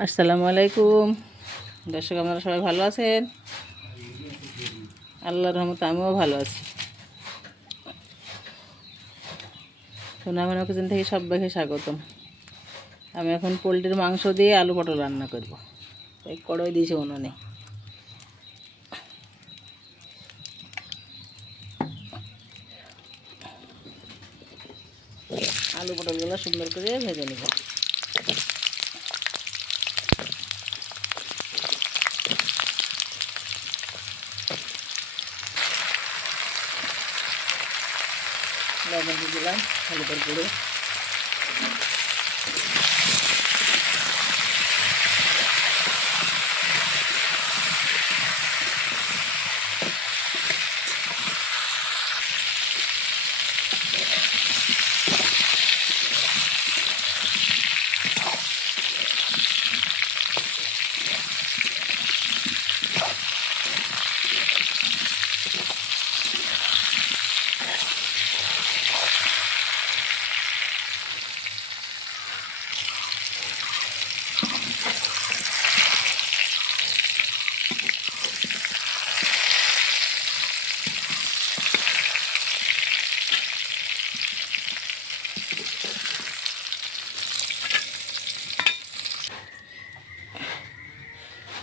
আসসালামু আলাইকুম। দর্শক, আপনারা সবাই ভালো আছেন? আল্লাহর রহমতে আমিও ভালো আছি। সোনামনা কিচেন থেকে সবাইকে স্বাগতম। আমি এখন পোলট্রির মাংস দিয়ে আলু পটল রান্না করব। এই কড়াই দিয়েছি উনুনে। আলু পটলগুলো সুন্দর করে ভেজে নেব। লবণ দিয়ে দিলাম হলুদের গুঁড়ো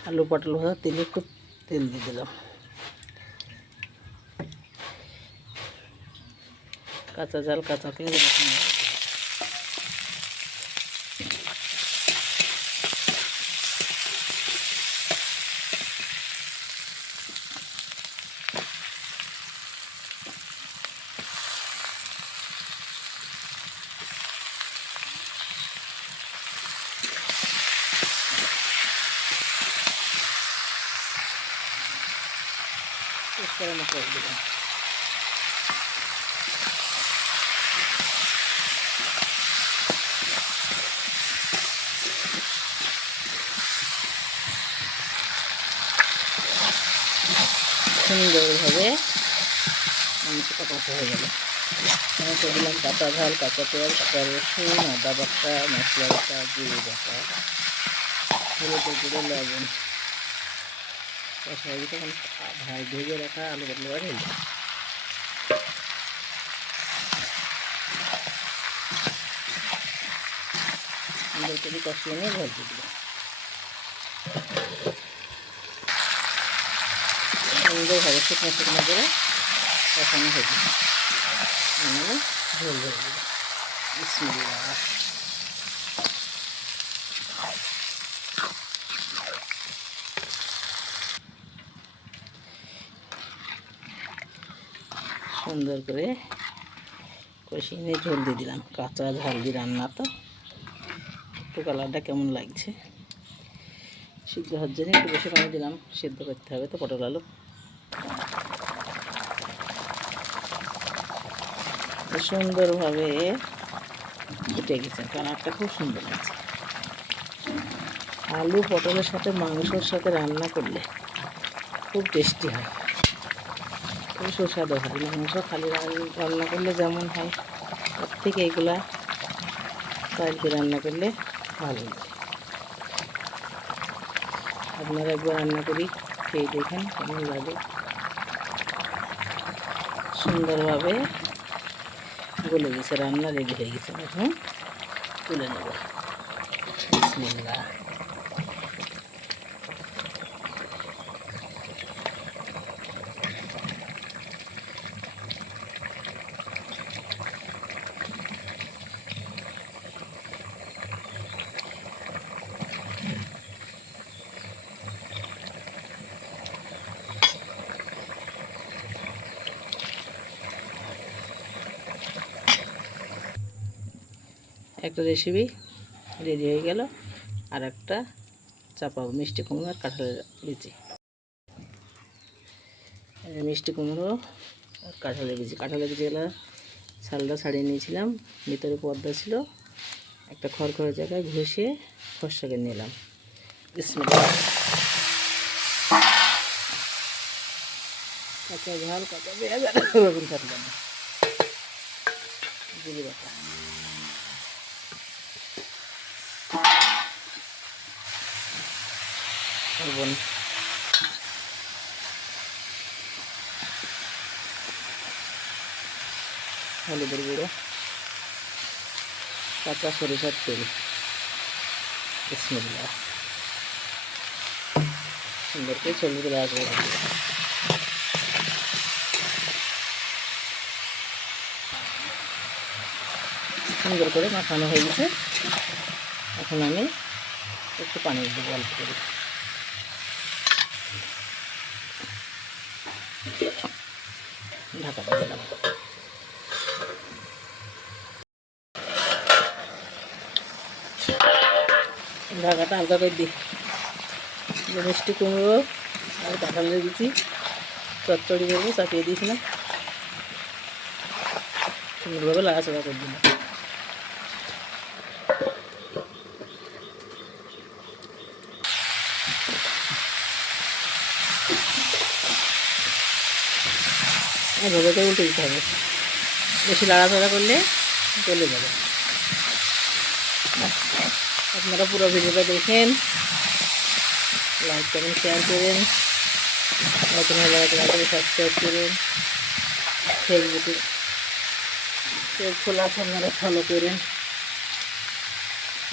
আলু পটল ভাজা তেলে একটু তেল দিয়ে দিলাম। কাঁচা জাল কাঁচা পেঁয়াজ করে মশলা দিলাম সুন্দরভাবে মাংসটা কষা হয়ে গেল। মাংস দিলাম কাঁচা ঝাল, কাঁচা তেল, কাঁচা রসুন, আদা বাটা মশলা বাটা, জিরে বাটা, হলুদের গুঁড়ো, লবণ। গেছে এখন ভাই ভেজে রাখা আলু পটল ঢেলে সুন্দর করে কষিয়ে নিয়ে ঝোল দিয়ে দিলাম। সুন্দরভাবে শুকনো শুকনো করে কষানো হয়েছে ঝোল ঝোল দিলাম। বিসমিল্লাহ। সুন্দর করে কষিয়ে নিয়ে ঝোল দিয়ে দিলাম। কাঁচা ঝাল দিয়ে রান্না তো। একটু কালারটা কেমন লাগছে? সিদ্ধ হওয়ার জন্য একটু বেশি পানি দিলাম। সিদ্ধ করতে হবে তো পটল আলু। সুন্দরভাবে ফুটে গেছে। কালারটা খুব সুন্দর লাগছে। আলু, পটলের সাথে মাংসর সাথে রান্না করলে খুব টেস্টি হয়। খুব সুস্বাদু হয়। মাংস খালি রান- রান্না করলে যেমন হয়, তার থেকে এগুলা পাল্টে রান্না করলে ভালো লাগে। আপনারা একবার রান্না করি, খেয়ে দেখেন কেমন লাগে। সুন্দরভাবে গলে গেছে, রান্না রেডি হয়ে গেছে। এখন তুলে নেব। একটা রেসিপি রেডি হয়ে গেল। আর একটা চাপা মিষ্টি কুমড়ো আর কাঁঠালের বিচি। মিষ্টি কুমড়ো আর কাঁঠালের বিচি। কাঁঠালের বিচিগুলো ছালটা ছাড়িয়ে নিয়েছিলাম। ভিতরে পর্দা ছিল। একটা খড়খড়ের জায়গায় ঘষে খসাকে নিলাম। কাঁচা ঝাল, কাঁচা পেঁয়াজ আর রসুন থাকবে লবণ হলুদের গুঁড়ো, কাঁচা সরিষার তেল, বিসমিল্লাহ। সুন্দর করে তুলে আসবে। সুন্দর করে মাখানো হয়ে গেছে। এখন আমি একটু পানি দেবো অল্প করে ঢাকা দিয়ে দিলাম। ঢাকাটা হালকা করে দিই। মিষ্টি কুমড়ো আর কাঁঠালের বিচি চচ্চড়ি করব, চাপিয়ে দিয়েছিলাম সুন্দরভাবে লাগাচাড়া করে দিলাম। এভাবে করে উল্টে দিতে হবে। বেশি লাড়াচাড়া করলে চলে যাবে। আপনারা পুরো ভিডিওটা দেখেন। লাইক করেন শেয়ার করেন। নতুন হলে আপনাদের সাবস্ক্রাইব করুন। ফেসবুকে পেজ খোলা আছে, আপনারা ফলো করেন।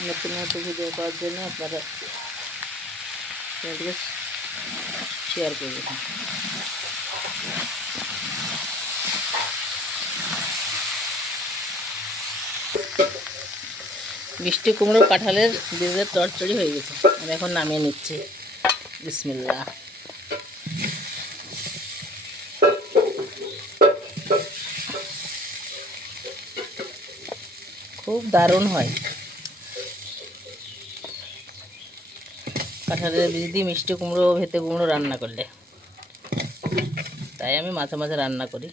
নতুন নতুন ভিডিও পাওয়ার জন্য আপনারা চ্যানেলটিকে শেয়ার করবেন মিষ্টি কুমড়ো কাঁঠালের বীজের চড়চড়ি হয়ে গেছে। আমি এখন নামিয়ে নিচ্ছি। বিসমিল্লা খুব দারুণ হয়। কাঁঠালের বীজ দিয়ে মিষ্টি কুমড়ো ভেতে কুমড়ো রান্না করলে। তাই আমি মাঝে মাঝে রান্না করি।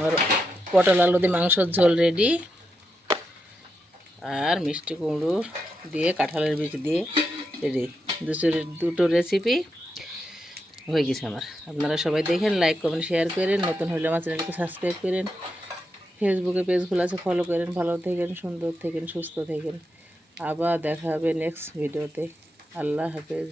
আমার পটল আলু দিয়ে মাংসর ঝোল রেডি আর মিষ্টি কুমড়ো দিয়ে কাঁঠালের বীজ দিয়ে রেডি দুটো দুটো রেসিপি হয়ে গেছে আমার। আপনারা সবাই দেখেন লাইক কমেন্ট শেয়ার করেন। নতুন হলে আমার চ্যানেলকে সাবস্ক্রাইব করেন। ফেসবুকে পেজ খোলা আছে ফলো করেন। ভালো থাকেন, সুন্দর থাকেন, সুস্থ থাকেন। আবার দেখা হবে নেক্সট ভিডিওতে আল্লাহ হাফেজ।